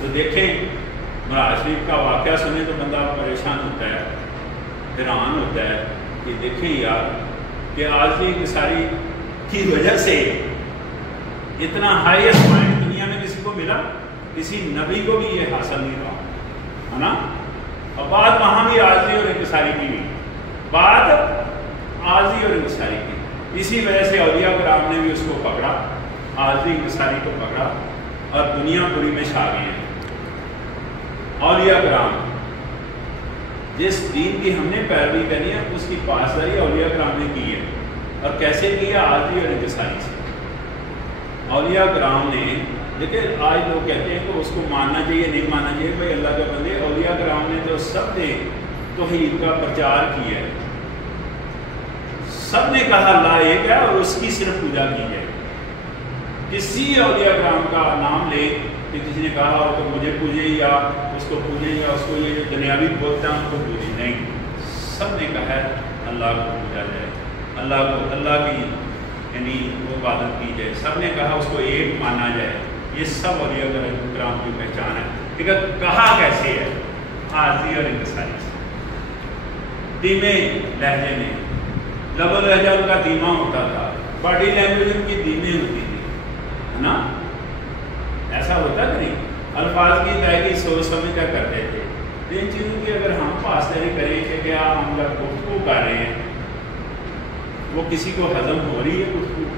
تو دیکھیں معراج شریف کا واقعہ سنیں تو بندہ پریشان ہوتا ہے، حیران ہوتا ہے کہ دیکھیں یار کہ عاجزی انکساری کی وجہ سے اتنا ہائیسٹ پوائنٹ دنیا میں کسی کو ملا، کسی نبی کو بھی یہ حاصل نہیں ہوا ہے نا. اور بات وہاں بھی عاجزی اور انکساری کی ہوئی، بات عاجزی اور انکساری کی. اسی وجہ سے اولیاء کرام نے بھی اس کو پکڑا، عاجزی انکساری کو پکڑا، اور دنیا پوری میں چھا گئے ہیں. اولیاء کرام جس دین کی ہم نے پیروی کرنی ہے اس کی پاسداری اولیاء کرام نے کی ہے. اور کیسے کیا؟ عاجزی اور انکساری سے. اولیاء کرام نے دیکھیں، آج لوگ کہتے ہیں کہ اس کو ماننا چاہیے نہیں ماننا چاہیے. بھائی اللہ کے بندے، اولیاء کرام نے تو سب نے توحید کا پرچار کیا ہے، سب نے کہا اللہ ایک ہے اور اس کی صرف پوجا کی جائے. کسی اولیاء کرام کا نام لے کہ کسی نے کہا ہو کہ مجھے پوجے یا اس کو پوجے یا اس کو یہ جو دنیاوی بولتے ہیں ان کو پوجے، نہیں. سب نے کہا ہے اللہ کو پوجا جائے، اللہ کی یعنی وہ عبادت کی جائے. سب نے کہا اس کو ایک مانا جائے. یہ سب اولیاء کرام کی پہچان ہے. لیکن کہا کیسے ہے؟ عاجزی اور انکساری سے. دھیمے لہجے میں، لب و لہجہ ان کا دھیما ہوتا تھا، باڈی لینگویج ان کی دھیمی ہوتی تھی، ہے نا. ایسا ہوتا کہ نہیں؟ الفاظ کی ادائیگی سوچ سمجھ کر کرتے تھے. ان چیزوں کی اگر ہم پاسداری کریں کہ کیا ہم لوگ گفتگو کر رہے ہیں وہ کسی کو ہضم ہو رہی ہے گفتگو؟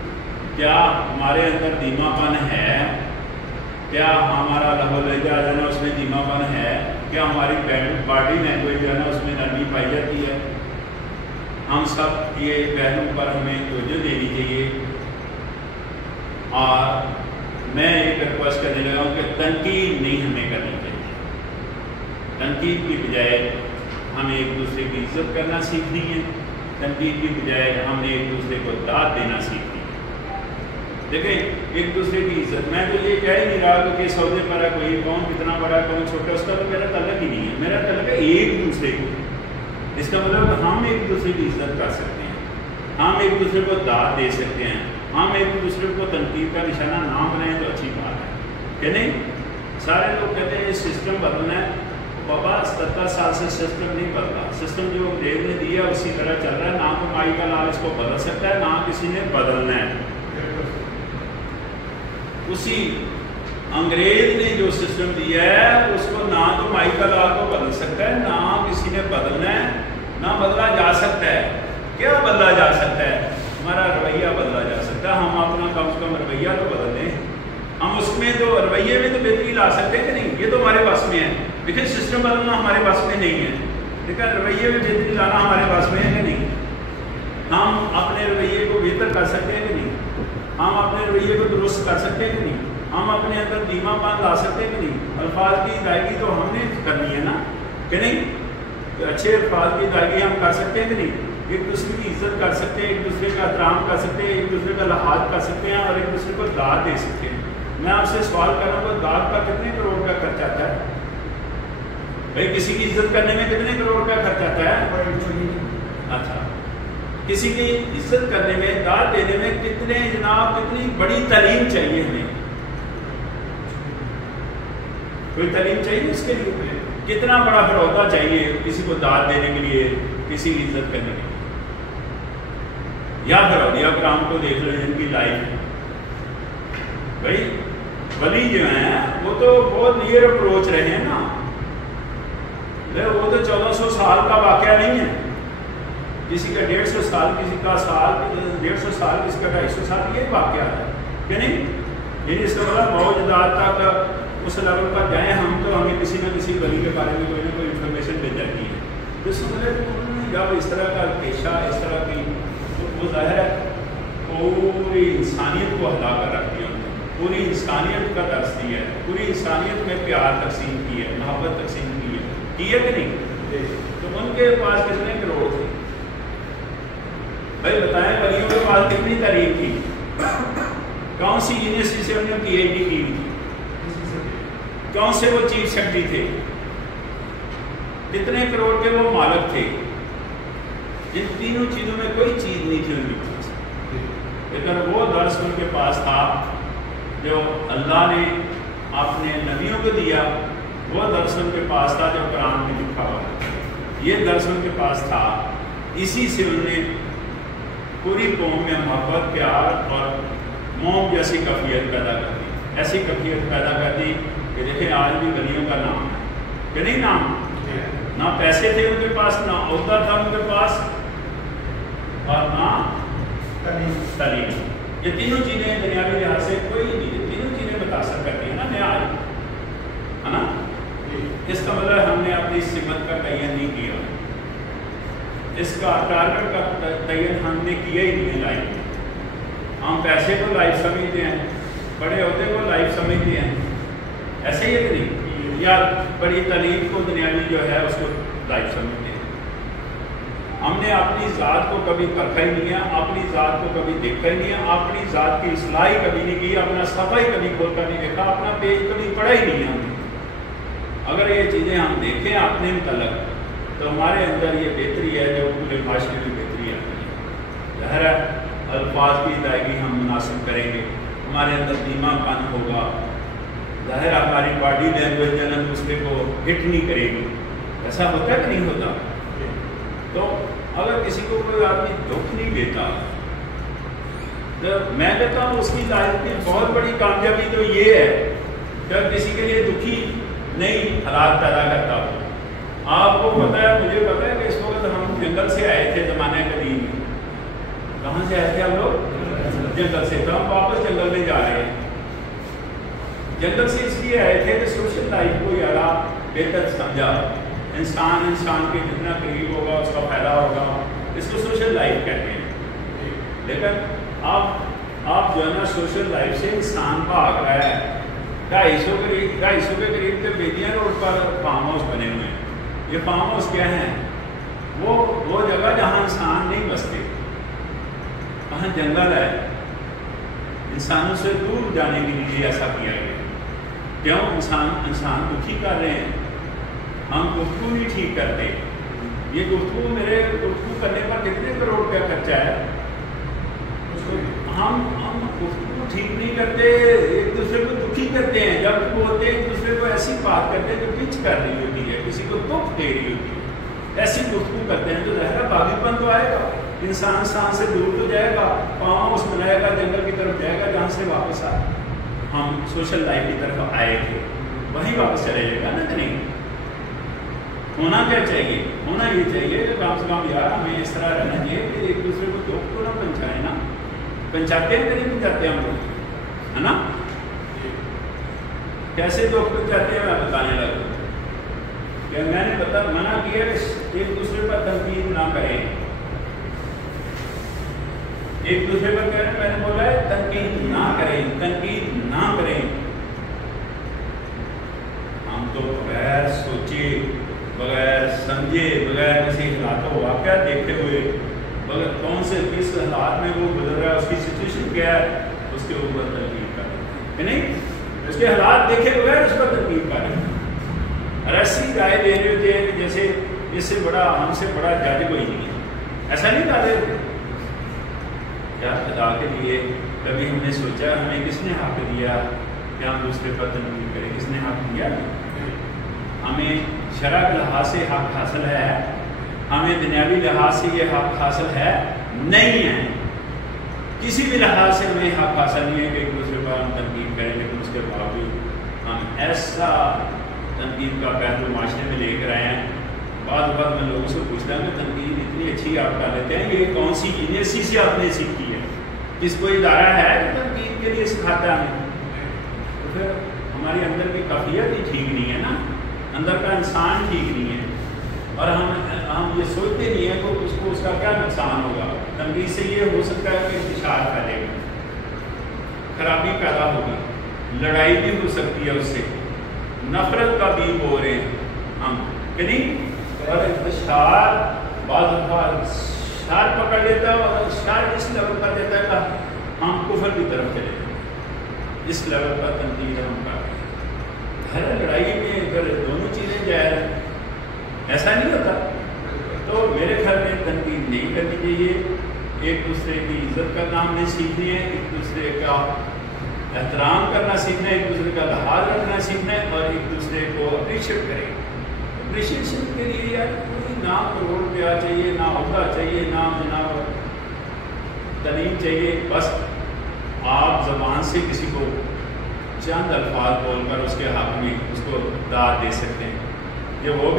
کیا ہمارے اندر دھیما پن ہے؟ کیا ہمارا لب و لہجہ جو ہے نا اس میں دھیما پن ہے؟ کیا ہماری باڈی لینگویج جو ہے نا اس میں نرمی پائی جاتی ہے؟ ہم سب یہ پہلوؤں پر ہمیں توجہ دینی چاہیے. اور میں ایک ریکویسٹ کرنے لگا ہوں کہ تنقید نہیں ہمیں کرنی چاہیے. تنقید کی بجائے ہمیں ایک دوسرے کی عزت کرنا سیکھنی ہے. تنقید کی بجائے ہم نے ایک دوسرے کو داد دینا سیکھنی ہے. دیکھیں ایک دوسرے کی عزت، میں تو یہ کہہ ہی نہیں رہا کہ سودے پر ہے کوئی کون کتنا بڑا کون چھوٹا، اس کا تو میرا تعلق ہی نہیں ہے. میرا تعلق ہے ایک دوسرے کو. اس کا مطلب ہم ایک دوسرے کی عزت کر سکتے ہیں، ہم ایک دوسرے کو داد دے سکتے ہیں، ہم ایک دوسرے کو تنقید کا نشانہ نہ بنائیں تو اچھی بات ہے کہ نہیں. سارے لوگ کہتے ہیں یہ سسٹم بدلنا ہے. بابا 70 سال سے سسٹم نہیں بدلا. سسٹم جو انگریز نے دیا اسی طرح چل رہا ہے. نہ تو مائی کا لال اس کو بدل سکتا ہے، نہ کسی نے بدلنا ہے. اسی انگریز نے جو سسٹم دیا ہے اس کو نہ تو مائی کا لال کو بدل سکتا ہے، نہ کسی نے بدلنا ہے، نہ بدلا جا سکتا ہے. کیا بدلا جا سکتا ہے؟ ہمارا رویہ بدلا جا سکتا ہے. ہم اپنا کم سے کم رویہ تو بدل دیں. ہم اس میں تو رویے میں تو بہتری لا سکتے ہیں کہ نہیں؟ یہ تو ہمارے پاس میں ہے. لیکن سسٹم بدلنا ہمارے پاس میں نہیں ہے. لیکن رویے میں بہتری لانا ہمارے پاس میں ہے کہ نہیں؟ ہم اپنے رویے کو بہتر کر سکتے ہیں کہ نہیں؟ ہم اپنے رویے کو درست کر سکتے ہیں کہ نہیں؟ ہم اپنے اندر دھیما پان لا سکتے ہیں کہ نہیں؟ الفاظ کی ادائیگی تو ہم نے کرنی ہے نا کہ نہیں؟ اچھے الفاظ کی ادائیگی ہم کر سکتے ہیں کہ نہیں؟ ایک دوسرے کی عزت کر سکتے ہیں، ایک دوسرے کا احترام کر سکتے ہیں، ایک دوسرے کا لحاظ کر سکتے ہیں اور ایک دوسرے کو داد دے سکتے ہیں. میں آپ سے سوال کر رہا ہوں کہ داد کا کتنے کروڑ کا خرچ آتا ہے؟ بھائی کسی کی عزت کرنے میں کتنے کروڑ کا خرچ آتا ہے؟ اچھا، کسی کی عزت کرنے میں، داد دینے میں کتنے جناب کتنی بڑی تعلیم چاہیے ہمیں؟ کوئی تعلیم چاہیے اس کے لیے؟ کتنا بڑا پھر ہوتا چاہیے کسی کو داد دینے کے لیے، کسی کی عزت کرنے کے لیے؟ یا پھر اولیاء کرام کو دیکھ لو جن کی لائف، بھائی ولی جو ہیں وہ تو بہت نیئر اپروچ رہے ہیں نا. وہ تو 1400 سال کا واقعہ نہیں ہے. کسی کا 150 سال، کسی کا سال 150 سال، کسی کا 250 سال، یہ واقعہ ہے کہ نہیں؟ یعنی اس کا مطلب موجودات تک اس لیول پر جائیں ہم تو ہمیں کسی نہ کسی ولی کے بارے میں کوئی نہ کوئی انفارمیشن مل جاتی ہے. تو اس مطلب جب اس طرح کا پیشہ، اس طرح کی وہ ظاہر ہے پوری انسانیت کو ہلا کر رکھ دیا، پوری انسانیت کا درس دیا ہے، پوری انسانیت میں پیار تقسیم کی ہے، محبت تقسیم کی ہے کہ نہیں؟ تو ان کے پاس کتنے کروڑ تھے؟ بھائی بتائیں ولیوں کے پاس کتنی تعلیم تھی؟ کون سی یونیورسٹی سے انہوں نے پی ایچ ڈی کی تھی؟ کون سے وہ چیف سیکرٹری تھے؟ کتنے کروڑ کے وہ مالک تھے؟ ان تینوں چیزوں میں کوئی چیز نہیں تھی ان کے پاس، لیکن وہ درس ان کے پاس تھا جو اللہ نے آپ نے نبیوں کو دیا، وہ درس ان کے پاس تھا جو قرآن میں لکھا ہوا ہے، یہ درس ان کے پاس تھا، اسی سے انہوں نے پوری قوم میں محبت، پیار اور موم جیسی کیفیت پیدا کر دی، ایسی کیفیت پیدا کر دی کہ دیکھیں آج بھی گلیوں کا نام ہے کہ نہیں، نام نہ پیسے تھے ان کے پاس، نہ عہدہ تھا ان کے پاس، اور نہ تعلیم۔ یہ تینوں چیزیں دنیاوی لحاظ سے کوئی نہیں، یہ تینوں چیزیں متاثر کرتی ہیں نا معیار، ہے نا۔ اس کا مطلب ہم نے اپنی سمت کا تعین نہیں کیا، اس کا ٹارگٹ کا تعین ہم نے کیا ہی نہیں ہے لائف میں۔ ہم پیسے کو لائف سمجھتے ہیں، بڑے عہدے کو لائف سمجھتے ہیں، ایسے ہی ہے کہ نہیں، یا بڑی تعلیم کو دنیاوی جو ہے اس کو لائف سمجھتے ہیں۔ ہم نے اپنی ذات کو کبھی پرکھا ہی نہیں ہے، اپنی ذات کو کبھی دیکھا ہی نہیں ہے، اپنی ذات کی اصلاح ہی کبھی نہیں کی، اپنا صفحہ ہی کبھی کھول کر نہیں دیکھا، اپنا پیج کبھی پڑھا ہی نہیں ہے ہم نے۔ اگر یہ چیزیں ہم دیکھیں اپنے متعلق تو ہمارے اندر یہ بہتری ہے جو پورے معاشرے میں بہتری آتی ہے۔ ظاہر ہے الفاظ کی ادائیگی ہم مناسب کریں گے، ہمارے اندر دھیما پن ہوگا، ظاہر ہماری باڈی لینگویج جنن دوسرے کو ہٹ نہیں کرے گی، ایسا ہوتا ہے کہ نہیں ہوتا؟ تو اگر کسی کو کوئی آدمی دکھ نہیں دیتا تو میں کہتا ہوں اس کی لائف کی بہت بڑی کامیابی تو یہ ہے کہ کسی کے لیے دکھی نہیں حالات پیدا کرتا ہو۔ آپ کو پتہ ہے، مجھے پتہ ہے کہ اس وقت ہم جنگل سے آئے تھے زمانے قدیم میں۔ کہاں سے آئے تھے ہم لوگ؟ جنگل سے۔ تو ہم واپس جنگل میں جا رہے ہیں۔ جنگل سے اس لیے آئے تھے کہ سوشل لائف کو زیادہ بہتر سمجھا، انسان کے جتنا قریب ہوگا اس کا فائدہ ہوگا، اس کو سوشل لائف کہتے ہیں۔ لیکن آپ جو ہے نا سوشل لائف سے انسان بھاگ رہا ہے۔ 250 کے قریب کے بیدیاں روڈ پر فارم ہاؤس بنے ہوئے ہیں۔ یہ فارم ہاؤس کیا ہیں؟ وہ جگہ جہاں انسان نہیں بستے، وہاں جنگل ہے، انسانوں سے دور جانے کے لیے ایسا کیا گیا۔ کیوں؟ انسان دکھی کر رہے ہیں، ہم گفتگو نہیں ٹھیک کرتے۔ یہ گفتگو کرنے پر کتنے کروڑ کا خرچہ ہے؟ ہم گفتگو ٹھیک نہیں کرتے، ایک دوسرے کو دکھی کرتے ہیں، جب وہ ہوتے ایک دوسرے کو ایسی بات کرتے ہیں جو پچ کر رہی ہوتی ہے، کسی کو دکھ دے رہی ہوتی ہے، ایسی گفتگو کرتے ہیں تو ظاہر باغی پن تو آئے گا، انسان سے دور تو جائے گا، پاؤں اس بنائے گا، جنگل کی طرف جائے گا جہاں سے واپس آئے ہم سوشل لائف کی طرف آئے تھے، وہیں واپس چلے جائے گا نا کہ نہیں۔ ہونا کیا چاہیے؟ ہونا یہ چاہیے کہ کم سے کم یار ہمیں اس طرح رہنا چاہیے کہ ایک دوسرے کو دکھ تو نہ پہنچائے نا، پہنچاتے ہیں کہ نہیں پہنچاتے ہم لوگ، ہے نا؟ کیسے دکھ پہنچاتے ہیں میں بتانے لگا کہ میں نے منع کیا کہ ایک دوسرے پر تنقید نہ کریں، ایک دوسرے پر کہہ رہے ہیں، میں نے بولا ہے تنقید نہ کریں۔ ہم تو بغیر سوچے، بغیر سمجھے، بغیر کسی حالات و واقعہ دیکھتے ہوئے، بغیر کون سے کس حالات میں وہ گزر رہا ہے، اس کی سچویشن کیا ہے، اس کے اوپر تنقید کر رہے ہیں کہ نہیں؟ اس کے حالات دیکھے بغیر اس پر تنقید کر رہے ہیں اور ایسی رائے دے رہے ہوتے ہیں کہ جیسے اس سے بڑا، ہم سے بڑا جج کوئی نہیں ہے۔ ایسا نہیں کر رہے ہوتے کیا؟ خدا کے لیے کبھی ہم نے سوچا ہمیں کس نے حق دیا کہ ہم دوسرے پر تنقید کریں؟ کس نے حق دیا؟ ہمیں شرع کے لحاظ سے حق حاصل ہے، ہمیں دنیاوی لحاظ سے یہ حق حاصل ہے نہیں ہے، کسی بھی لحاظ سے ہمیں حق حاصل نہیں ہے کہ ایک دوسرے پر ہم تنقید کریں، لیکن اس کے باوجود ہم ایسا تنقید کا پہلو معاشرے میں لے کر آئے ہیں۔ بعض وقت میں لوگوں سے پوچھتا ہوں کہ تنقید اتنی اچھی آپ کر لیتے ہیں، یہ کون سی یونیورسٹی سے آپ نے سیکھی ہے؟ اس کو ادارہ ہے کہ تنقید کے لیے سکھاتا ہے؟ تو پھر ہماری اندر کی کیفیت ہی ٹھیک نہیں ہے نا، اندر کا انسان ٹھیک نہیں ہے، اور ہم یہ سوچتے نہیں ہیں کہ اس کو اس کا کیا نقصان ہوگا۔ تنقید سے یہ ہو سکتا ہے کہ انتشار پھیلے گا، خرابی پیدا ہوگی، لڑائی بھی ہو سکتی ہے، اس سے نفرت کا بھی ہو رہے ہیں ہم کہ نہیں۔ اور انتشار بعض دفعہ شار پکڑ لیتا ہے اور شار اس لیول پر دیتا ہے کہ ہم کفر کی طرف چلے جائیں، اس لیول پر تنقید ہم کر رہے ہیں۔ ہر لڑائی میں اگر دونوں چیزیں جائز ہیں، ایسا نہیں ہوتا، تو میرے خیال میں تنقید نہیں کرنی چاہیے، ایک دوسرے کی عزت کرنا ہم نے سیکھنی ہے، ایک دوسرے کا احترام کرنا سیکھنا ہے، ایک دوسرے کا لحاظ رکھنا سیکھنا ہے، اور ایک دوسرے کو اپریشیٹ کریں۔ اپریشیشن کے لیے یار کوئی نہ کروڑ روپیہ چاہیے، نہ عہدہ چاہیے، نہ جناب تعلیم چاہیے، بس آپ زبان سے کسی کو چند الفاظ بول کر اس کے حق میں اس کو داد دے سکتے ہیں۔ یہ وہ